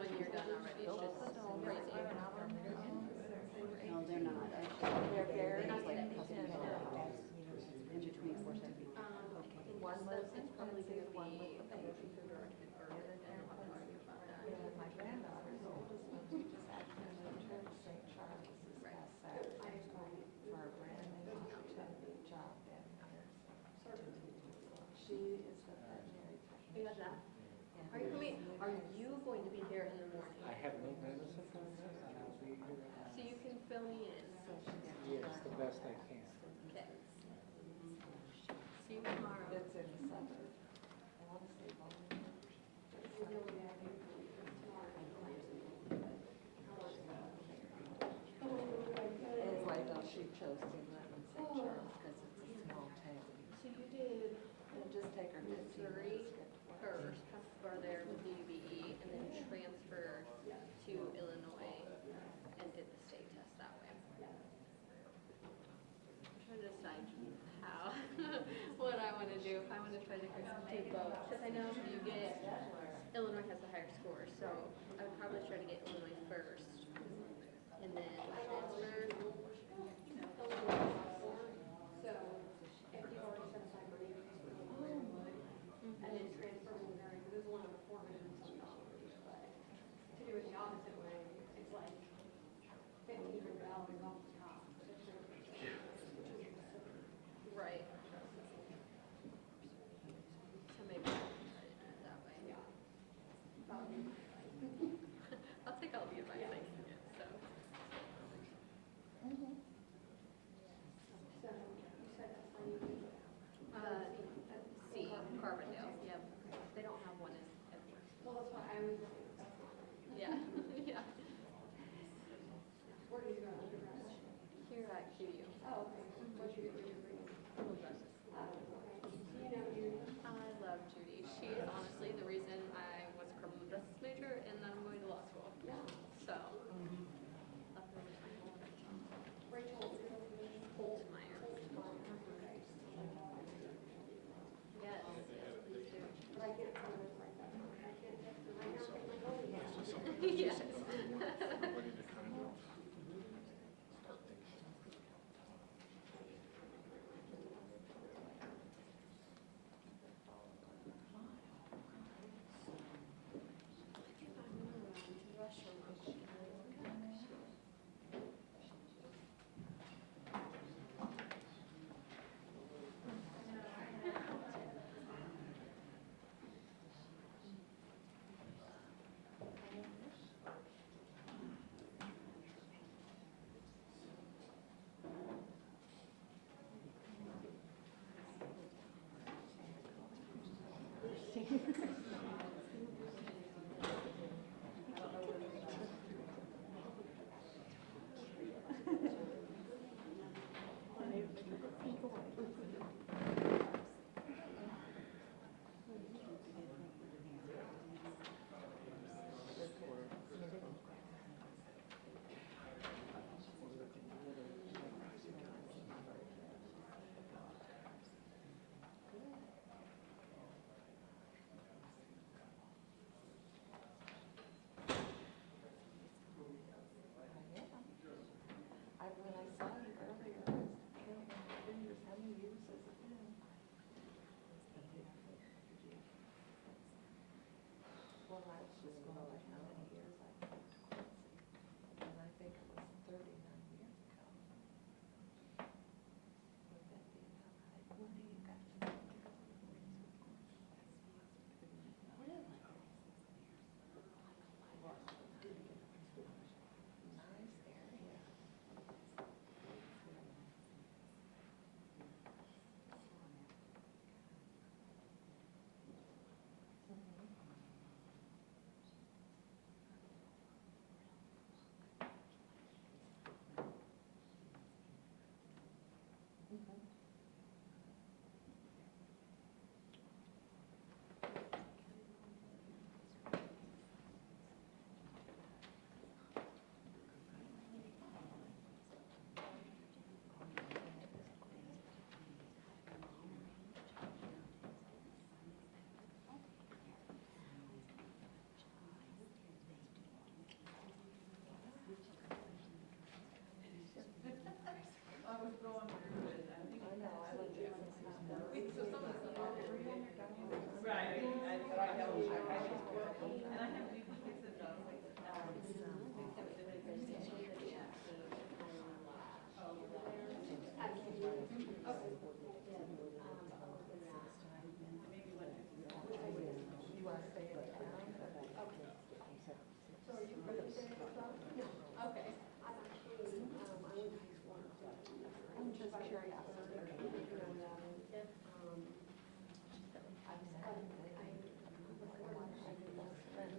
when you're done already. It's just crazy. No, they're not. They're very like custom built in between four seventy. One lives, it's probably going to be a computer-directed version, and I'll have to argue about that. My granddaughter's oldest one, we just actually moved her to St. Charles this past Saturday for a brand new maternity job down here. She is the veterinary technician. You got that? Are you coming? Are you going to be here in the morning? I have no business appointment, and I'll be here. So you can fill me in. Yes, the best I can. Okay. See you tomorrow. That's in the suburb. I want to say Bowling. It's like, oh, she chose to live in St. Charles because it's a small town. So you did It'll just take her 15 Missouri minutes to get to work. first, for there with the UBE, and then transferred to Illinois and did the state test that way. I'm trying to decide how, what I want to do. If I want to try to do both, because I know you get, Illinois has the higher score, so I would probably try to get Illinois first, and then transfer. So if you've already set aside money, and then transfer from Missouri, because there's one of the $400 and some dollars, but to do it the opposite way, it's like $1,500 off the top. Right. So maybe I'll try to do it that way. Yeah. I'll take all the advice I can get, so. So you said that's how you do it. C, Carbondale, yep. They don't have one in everywhere. Well, that's why I was, Yeah, yeah. where do you go undergrad? Here at QU. Oh, okay. What you get your degree? Criminal justice. Okay. Do you know you? I love Judy. She is honestly the reason I was a criminal justice major and then I'm going to law school. Yeah. So, Rachel. Holtmeyer. Yes, yes, please do. But I can't tell her like that. I can't text her right now. I'm like, oh, yeah. Yes. Everybody to kind of start thinking. And I have duplicates of those, like, you want to stay in town? So are you really saying as well? No. Okay. I'm actually, I went to school. I'm just curious. I was, I was wondering,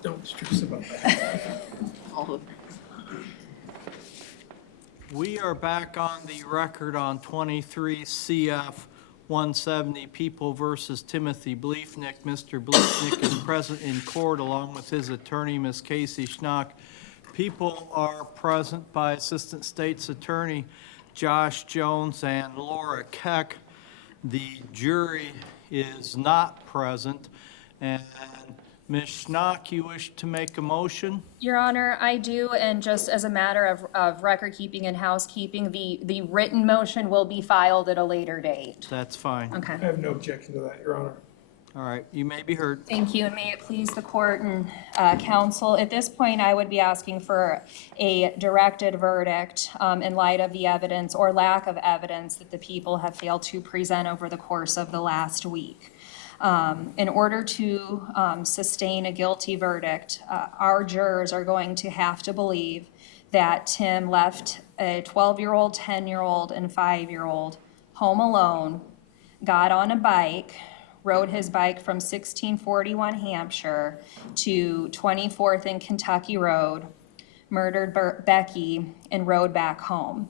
Don't stress about that. We are back on the record on 23 CF 170, People versus Timothy Bliefnick. Mr. Bliefnick is present in court along with his attorney, Ms. Casey Schnock. People are present by Assistant State's Attorney Josh Jones and Laura Keck. The jury is not present. And Ms. Schnock, you wish to make a motion? Your Honor, I do, and just as a matter of record keeping and housekeeping, the written motion will be filed at a later date. That's fine. Okay. I have no objection to that, Your Honor. All right, you may be heard. Thank you, and may it please the court and counsel. At this point, I would be asking for a directed verdict in light of the evidence or lack of evidence that the people have failed to present over the course of the last week. In order to sustain a guilty verdict, our jurors are going to have to believe that Tim left a 12-year-old, 10-year-old, and 5-year-old home alone, got on a bike, rode his bike from 1641 Hampshire to 24th and Kentucky Road, murdered Becky, and rode back home.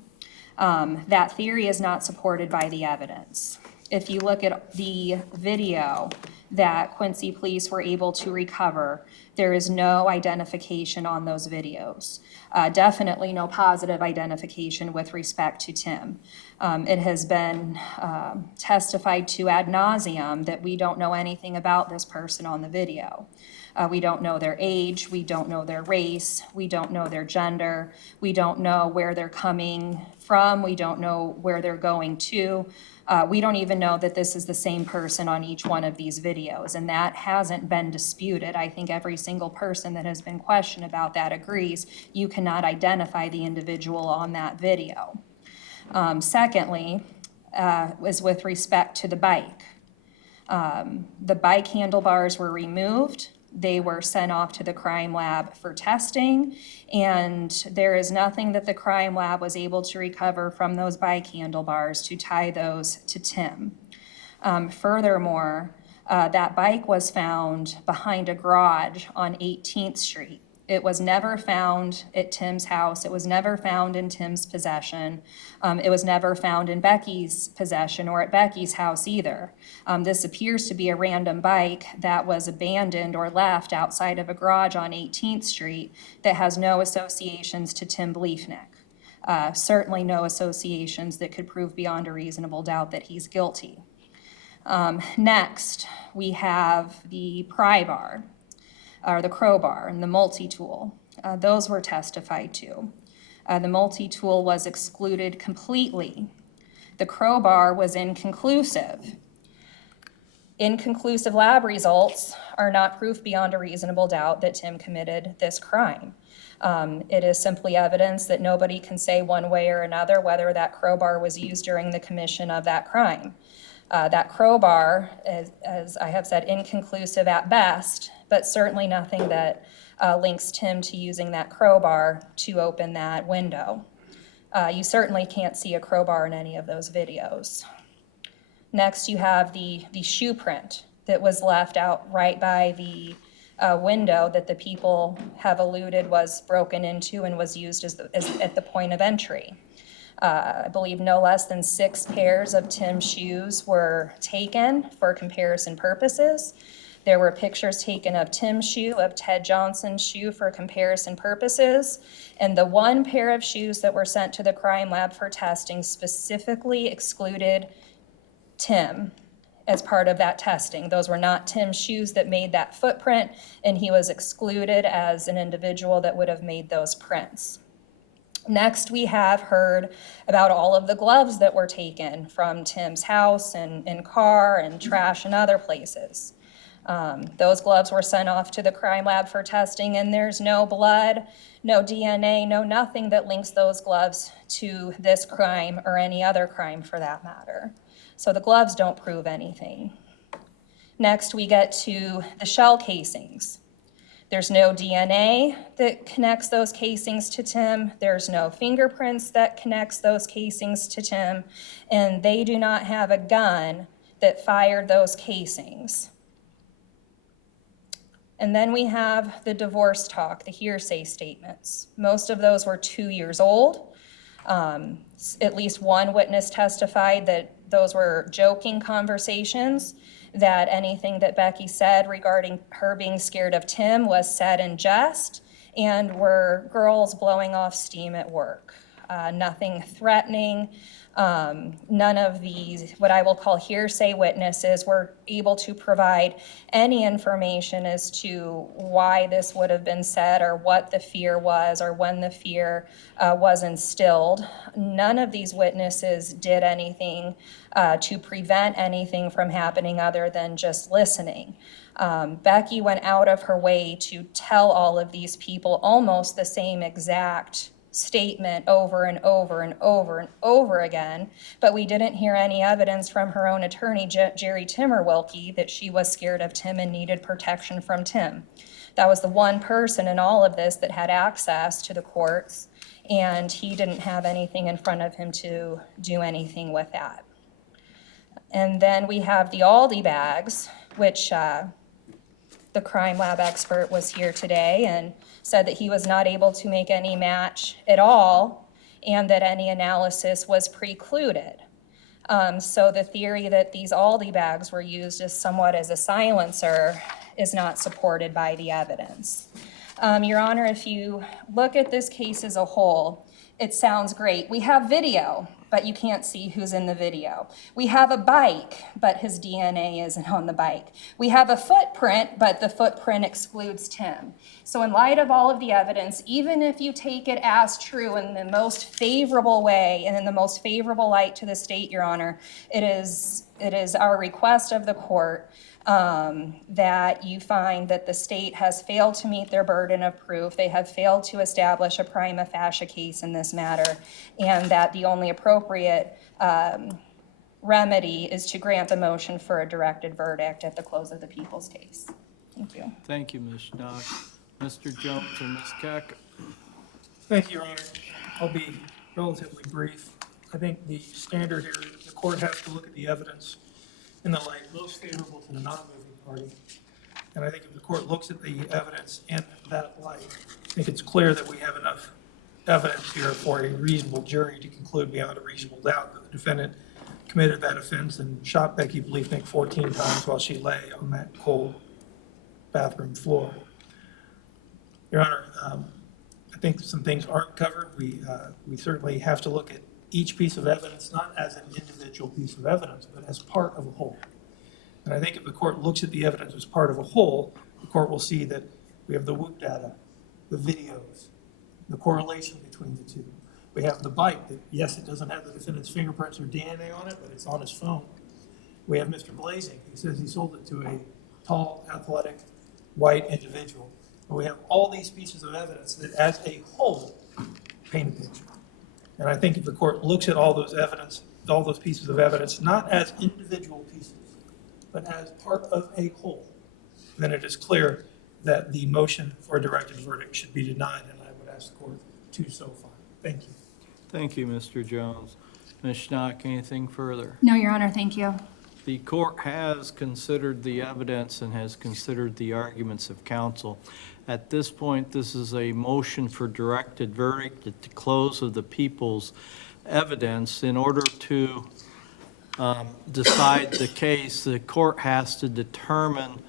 That theory is not supported by the evidence. If you look at the video that Quincy police were able to recover, there is no identification on those videos. Definitely no positive identification with respect to Tim. It has been testified to ad nauseum that we don't know anything about this person on the video. We don't know their age, we don't know their race, we don't know their gender, we don't know where they're coming from, we don't know where they're going to. We don't even know that this is the same person on each one of these videos, and that hasn't been disputed. I think every single person that has been questioned about that agrees you cannot identify the individual on that video. Secondly, was with respect to the bike. The bike handlebars were removed. They were sent off to the crime lab for testing, and there is nothing that the crime lab was able to recover from those bike handlebars to tie those to Tim. Furthermore, that bike was found behind a garage on 18th Street. It was never found at Tim's house. It was never found in Tim's possession. It was never found in Becky's possession or at Becky's house either. This appears to be a random bike that was abandoned or left outside of a garage on 18th Street that has no associations to Tim Bliefnick. Certainly no associations that could prove beyond a reasonable doubt that he's guilty. Next, we have the pry bar, or the crowbar, and the multi-tool. Those were testified to. The multi-tool was excluded completely. The crowbar was inconclusive. Inconclusive lab results are not proof beyond a reasonable doubt that Tim committed this crime. It is simply evidence that nobody can say one way or another whether that crowbar was used during the commission of that crime. That crowbar, as I have said, inconclusive at best, but certainly nothing that links Tim to using that crowbar to open that window. You certainly can't see a crowbar in any of those videos. Next, you have the shoe print that was left out right by the window that the people have alluded was broken into and was used as at the point of entry. I believe no less than 6 pairs of Tim's shoes were taken for comparison purposes. There were pictures taken of Tim's shoe, of Ted Johnson's shoe for comparison purposes, and the 1 pair of shoes that were sent to the crime lab for testing specifically excluded Tim as part of that testing. Those were not Tim's shoes that made that footprint, and he was excluded as an individual that would have made those prints. Next, we have heard about all of the gloves that were taken from Tim's house and car and trash and other places. Those gloves were sent off to the crime lab for testing, and there's no blood, no DNA, no nothing that links those gloves to this crime or any other crime for that matter. So the gloves don't prove anything. Next, we get to the shell casings. There's no DNA that connects those casings to Tim. There's no fingerprints that connects those casings to Tim. And they do not have a gun that fired those casings. And then we have the divorce talk, the hearsay statements. Most of those were 2 years old. At least one witness testified that those were joking conversations, that anything that Becky said regarding her being scared of Tim was said in jest and were girls blowing off steam at work. Nothing threatening. None of these, what I will call hearsay witnesses, were able to provide any information as to why this would have been said or what the fear was or when the fear was instilled. None of these witnesses did anything to prevent anything from happening other than just listening. Becky went out of her way to tell all of these people almost the same exact statement over and over and over and over again, but we didn't hear any evidence from her own attorney, Jerry Timmerwilke, that she was scared of Tim and needed protection from Tim. That was the one person in all of this that had access to the courts, and he didn't have anything in front of him to do anything with that. And then we have the Aldi bags, which the crime lab expert was here today and said that he was not able to make any match at all and that any analysis was precluded. So the theory that these Aldi bags were used as somewhat as a silencer is not supported by the evidence. Your Honor, if you look at this case as a whole, it sounds great. We have video, but you can't see who's in the video. We have a bike, but his DNA isn't on the bike. We have a footprint, but the footprint excludes Tim. So in light of all of the evidence, even if you take it as true in the most favorable way and in the most favorable light to the state, Your Honor, it is our request of the court that you find that the state has failed to meet their burden of proof. They have failed to establish a prima facie case in this matter, and that the only appropriate remedy is to grant the motion for a directed verdict at the close of the people's case. Thank you. Thank you, Ms. Schnock. Mr. Jones or Ms. Keck? Thank you, Your Honor. I'll be relatively brief. I think the standard here, the court has to look at the evidence in the light most favorable to the non-moving party. And I think if the court looks at the evidence in that light, I think it's clear that we have enough evidence here for a reasonable jury to conclude beyond a reasonable doubt that the defendant committed that offense and shot Becky Bliefnick 14 times while she lay on that cold bathroom floor. Your Honor, I think some things aren't covered. We certainly have to look at each piece of evidence, not as an individual piece of evidence, but as part of a whole. And I think if the court looks at the evidence as part of a whole, the court will see that we have the WHOOP data, the videos, the correlation between the two. We have the bike that, yes, it doesn't have the defendant's fingerprints or DNA on it, but it's on his phone. We have Mr. Blazing, who says he sold it to a tall, athletic, white individual. And we have all these pieces of evidence that, as a whole, paint a picture. And I think if the court looks at all those evidence, all those pieces of evidence, not as individual pieces, but as part of a whole, then it is clear that the motion for a directed verdict should be denied, and I would ask the court to so find. Thank you. Thank you, Mr. Jones. Ms. Schnock, anything further? No, Your Honor, thank you. The court has considered the evidence and has considered the arguments of counsel. At this point, this is a motion for directed verdict at the close of the people's evidence. In order to decide the case, the court has to determine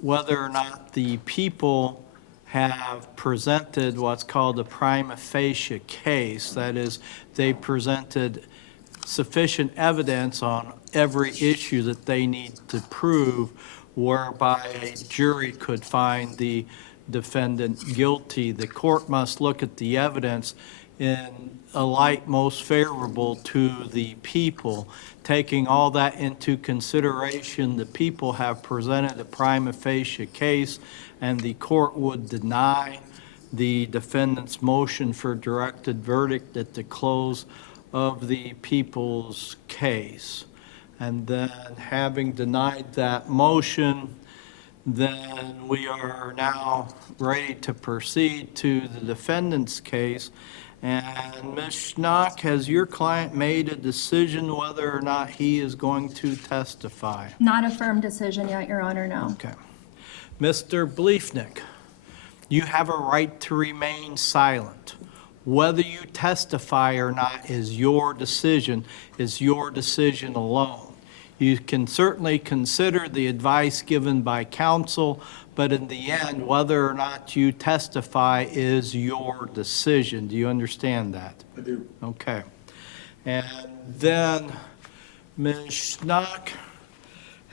whether or not the people have presented what's called a prima facie case. That is, they presented sufficient evidence on every issue that they need to prove, whereby a jury could find the defendant guilty. The court must look at the evidence in a light most favorable to the people. Taking all that into consideration, the people have presented a prima facie case, and the court would deny the defendant's motion for directed verdict at the close of the people's case. And then, having denied that motion, then we are now ready to proceed to the defendant's case. And Ms. Schnock, has your client made a decision whether or not he is going to testify? Not a firm decision yet, Your Honor, no. Okay. Mr. Bliefnick, you have a right to remain silent. Whether you testify or not is your decision alone. You can certainly consider the advice given by counsel, but in the end, whether or not you testify is your decision. Do you understand that? I do. Okay. And then, Ms. Schnock,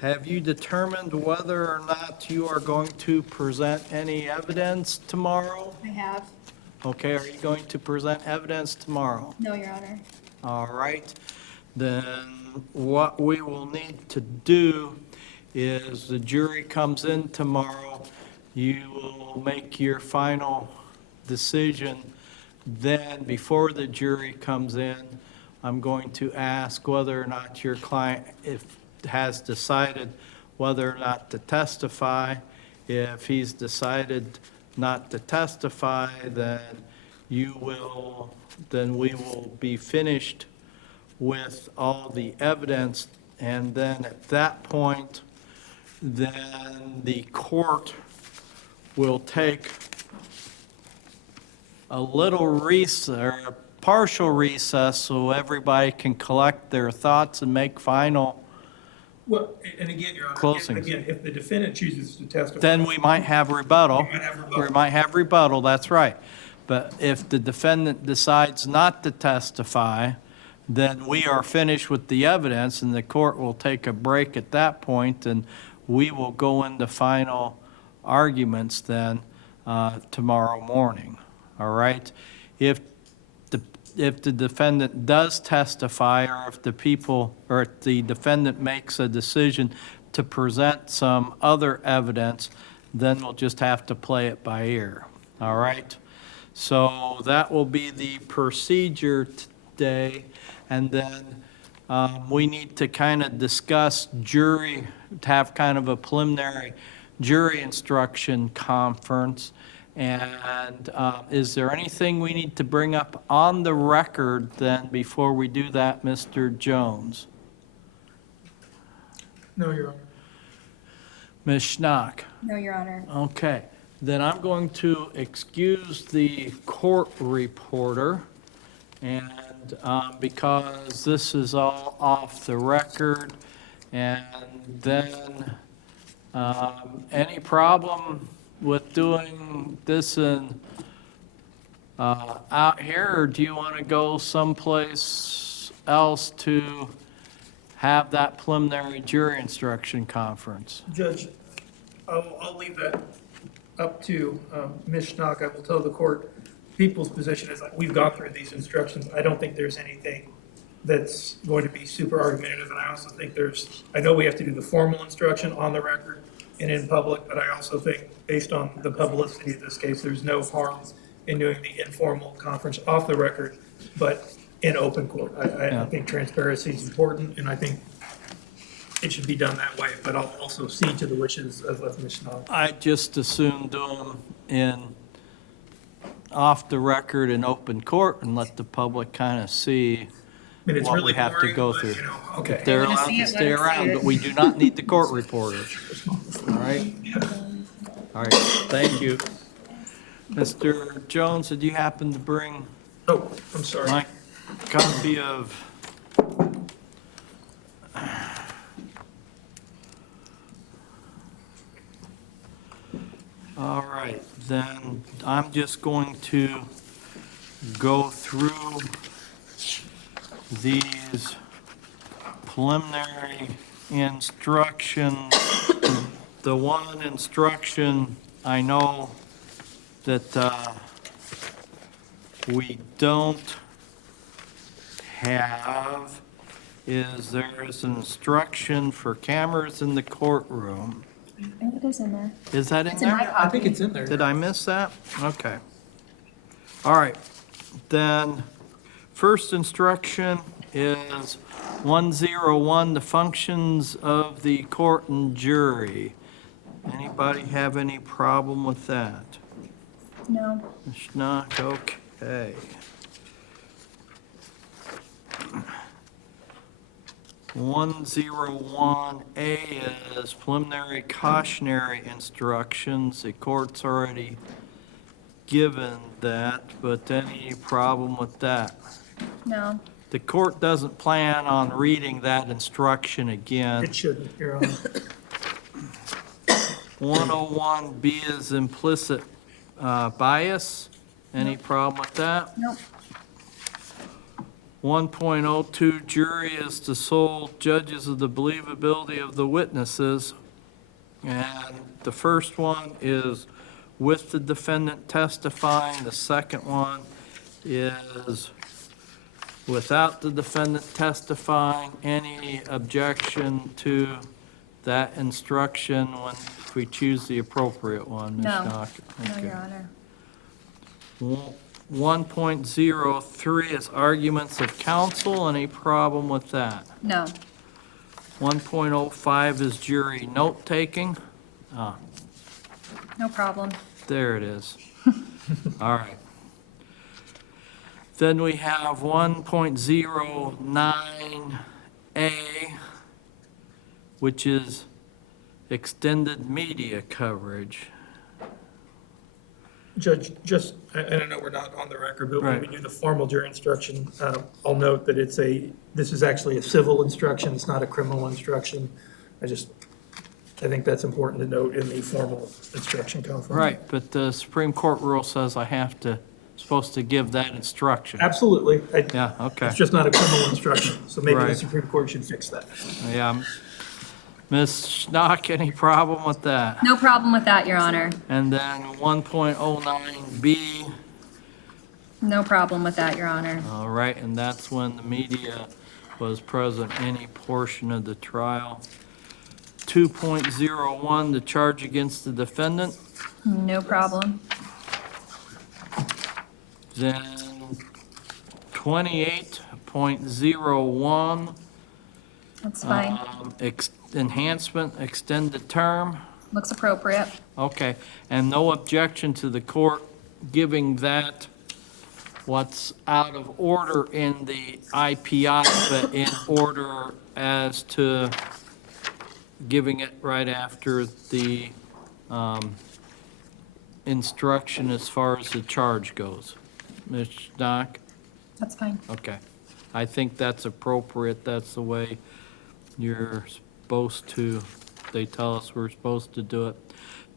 have you determined whether or not you are going to present any evidence tomorrow? I have. Okay, are you going to present evidence tomorrow? No, Your Honor. All right. Then what we will need to do is the jury comes in tomorrow. You will make your final decision. Then, before the jury comes in, I'm going to ask whether or not your client has decided whether or not to testify. If he's decided not to testify, then we will be finished with all the evidence, and then at that point, then the court will take a little recess, or a partial recess, so everybody can collect their thoughts and make final. Well, and again, Your Honor, Closings. again, if the defendant chooses to testify. Then we might have rebuttal. We might have rebuttal. We might have rebuttal, that's right. But if the defendant decides not to testify, then we are finished with the evidence, and the court will take a break at that point, and we will go into final arguments then tomorrow morning, all right? If the defendant does testify, or if the defendant makes a decision to present some other evidence, then we'll just have to play it by ear, all right? So that will be the procedure today, and then we need to kind of discuss jury, to have kind of a preliminary jury instruction conference. And is there anything we need to bring up on the record then before we do that, Mr. Jones? No, Your Honor. Ms. Schnock? No, Your Honor. Okay, then I'm going to excuse the court reporter, and because this is all off the record, and then any problem with doing this in out here, or do you want to go someplace else to have that preliminary jury instruction conference? Judge, I'll leave that up to Ms. Schnock. I will tell the court, people's position is that we've gone through these instructions. I don't think there's anything that's going to be super argumentative, and I also think I know we have to do the formal instruction on the record and in public, but I also think, based on the publicity of this case, there's no harm in doing the informal conference off the record, but in open court. I think transparency is important, and I think it should be done that way, but I'll also see to the wishes of Ms. Schnock. I just assume do them in off the record in open court and let the public kind of see I mean, it's what really we have to boring, go but, through. you know, okay. They're wanna allowed see to it, stay let us see around, it. but we do not need the court reporter. All right? All right, thank you. Mr. Jones, did you happen to bring Oh, I'm sorry. my copy of? All right, then I'm just going to go through these preliminary instructions. The one instruction I know that we don't have is there is an instruction for cameras in the courtroom. It is in there. Is that in It's in my there? I think copy. it's in there. Did I miss that? Okay. All right, then, first instruction is 101, the functions of the court and jury. Anybody have any problem with that? No. Ms. Schnock, okay. One zero one A is preliminary cautionary instructions. The court's already given that, but any problem with that? No. The court doesn't plan on reading that instruction again. It shouldn't, Your Honor. 101B is implicit bias. Any problem with that? Nope. 1.02, jury is the sole judges of the believability of the witnesses. And the first one is with the defendant testifying. The second one is without the defendant testifying. Any objection to that instruction when we choose the appropriate one, Ms. No. Schnock? No, Okay. Your Honor. 1.03 is arguments of counsel. Any problem with that? No. 1.05 is jury note-taking. Ah, No problem. there it is. All right. Then we have 1.09A, which is extended media coverage. Judge, just, and I know we're not on the record, but when we Right. do the formal jury instruction, I'll note that this is actually a civil instruction, it's not a criminal instruction. I think that's important to note in the formal instruction conference. Right, but the Supreme Court rule says I have to, supposed to give that instruction. Absolutely. Yeah, okay. It's just not a criminal instruction, so maybe the Right. Supreme Court should fix that. Yeah. Ms. Schnock, any problem with that? No problem with that, Your Honor. And then 1.09B, No problem with that, Your Honor. all right, and that's when the media was present any portion of the trial. 2.01, the charge against the defendant. No problem. Then 28.01, That's fine. Enhancement, extended term, Looks appropriate. okay, and no objection to the court giving that what's out of order in the IPI, but in order as to giving it right after the instruction as far as the charge goes. Ms. Doc? That's fine. Okay. I think that's appropriate. That's the way you're supposed to, they tell us we're supposed to do it.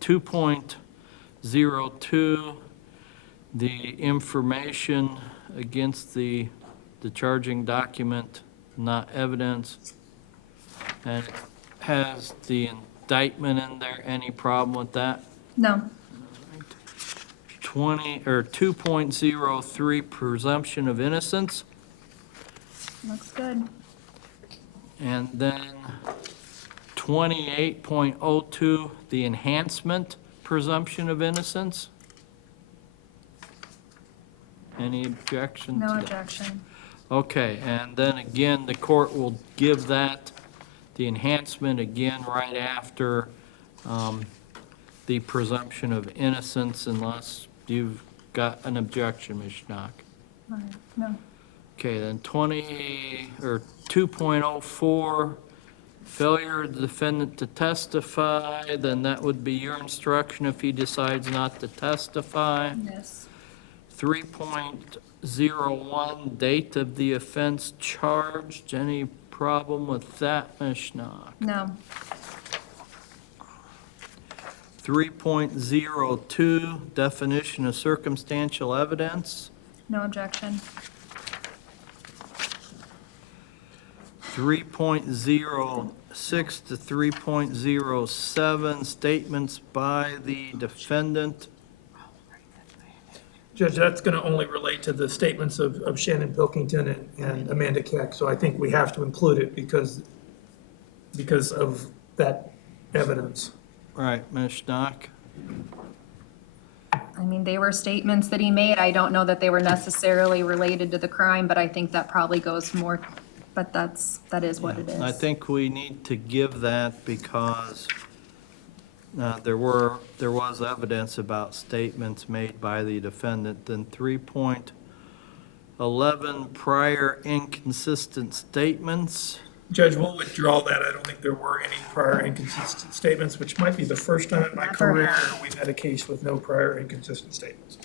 2.02, the information against the charging document, not evidence. And it has the indictment in there. Any problem with that? No. 2.03, presumption of innocence. Looks good. And then 28.02, the enhancement presumption of innocence. Any objection to No that? objection. Okay, and then again, the court will give that, the enhancement again, right after the presumption of innocence, unless you've got an objection, Ms. Schnock. All right. No. Okay, then 2.04, failure of the defendant to testify, then that would be your instruction if he decides not to testify. Yes. 3.01, date of the offense charged. Any problem with that, Ms. Schnock? No. 3.02, definition of circumstantial evidence. No objection. 3.06 to 3.07, statements by the defendant. Judge, that's going to only relate to the statements of Shannon Pilkington and Amanda Keck, so I think we have to include it because of that evidence. Right, Ms. Schnock? I mean, they were statements that he made. I don't know that they were necessarily related to the crime, but I think that probably goes more, but that is what it is. I think we need to give that because there was evidence about statements made by the defendant. Then 3.11, prior inconsistent statements. Judge, we'll withdraw that. I don't think there were any prior inconsistent statements, which might be the first time in my Never career have. we've had a case with no prior inconsistent statements.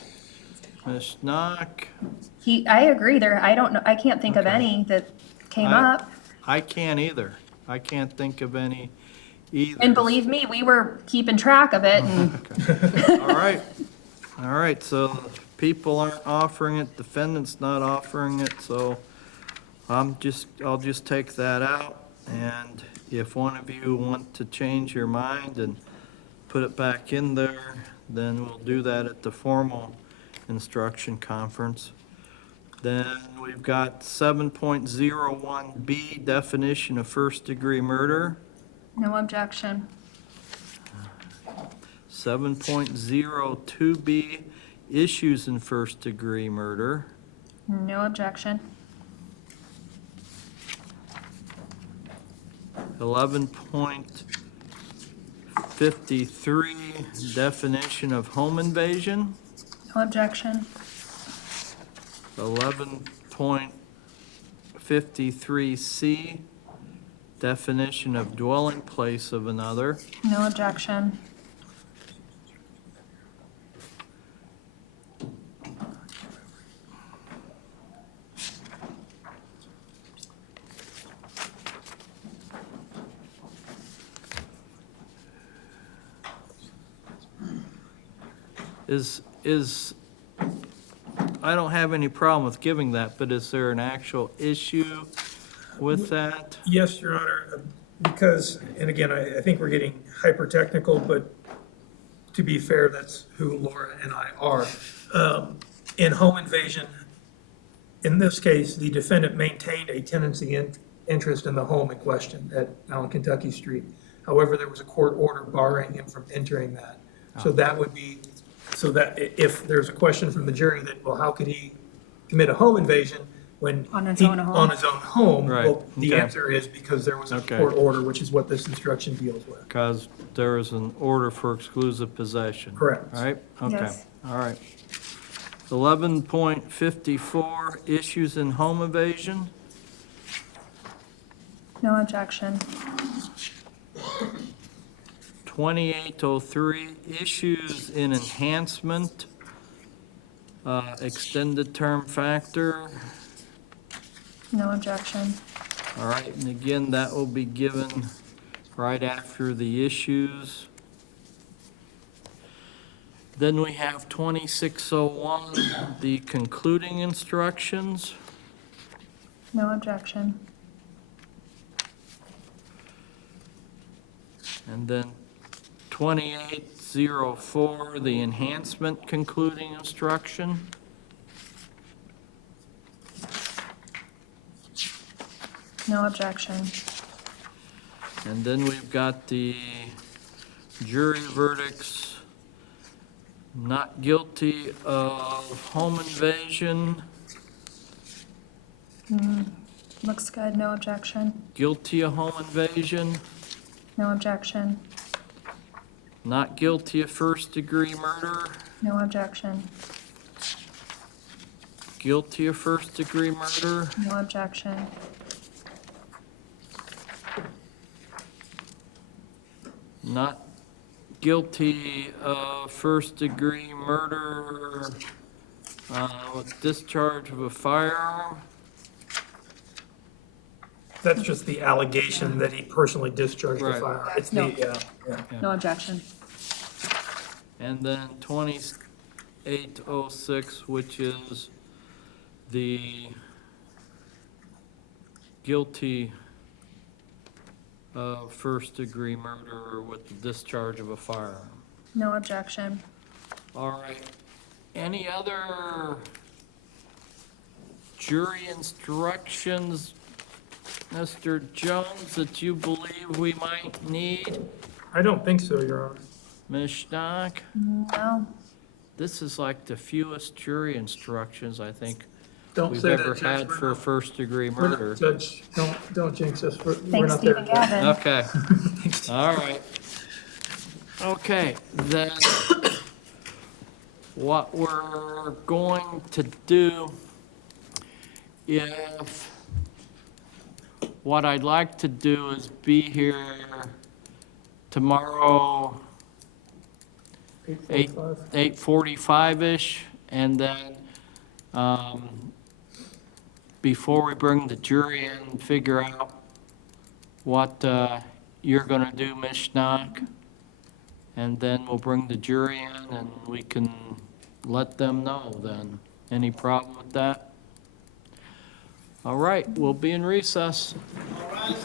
Ms. Schnock? I agree there. I don't know, I can't think of Okay. any that came I- up. I can't either. I can't think of any either. And believe me, we were keeping track of it and All right, so people aren't offering it, defendant's not offering it, so I'll just take that out. And if one of you want to change your mind and put it back in there, then we'll do that at the formal instruction conference. Then we've got 7.01B, definition of first-degree murder. no objection. 7.02B, issues in first-degree murder. No objection. 11.53, definition of home invasion. No objection. 11.53C, definition of dwelling place of another. No objection. I don't have any problem with giving that, but is there an actual issue with that? Yes, Your Honor, because, and again, I think we're getting hyper-technical, but to be fair, that's who Laura and I are. In home invasion, in this case, the defendant maintained a tenancy interest in the home in question at Allen, Kentucky Street. However, there was a court order barring him from entering that. So that would be, so that if there's a question from the jury that, well, how could he commit a home invasion? when On his he- own home? on his own home. Right, Well, the okay. answer is because there was a Okay. court order, which is what this instruction deals with. Because there is an order for exclusive possession. Correct. Right? Okay, Yes. all right. 11.54, issues in home evasion. No objection. 2803, issues in enhancement, extended term factor. No objection. All right, and again, that will be given right after the issues. Then we have 2601, the concluding instructions. No objection. And then 2804, the enhancement concluding instruction. No objection. And then we've got the jury verdicts, not guilty of home invasion, Looks good. No objection. guilty of home invasion, No objection. not guilty of first-degree murder, No objection. guilty of first-degree murder, No objection. not guilty of first-degree murder with discharge of a firearm, That's just the allegation that he personally discharged the Right. firearm. It's No. the, No objection. and then 2806, which is the guilty of first-degree murder with the discharge of a firearm. No objection. All right. Any other jury instructions, Mr. Jones, that you believe we might need? I don't think so, Your Honor. Ms. Schnock? No. This is like the fewest jury instructions, I think, Don't we've say ever that, Judge. had for first-degree We're not- murder. Judge, don't jinx us. We're Thanks, not there Stephen yet. Gavin. Okay, all right. Okay, then what we're going to do, what I'd like to do is be here tomorrow, 8:45. 8:45-ish, and then, before we bring the jury in, figure out what, you're gonna do, Ms. Schnock. And then we'll bring the jury in and we can let them know then. Any problem with that? All right, we'll be in recess. All right.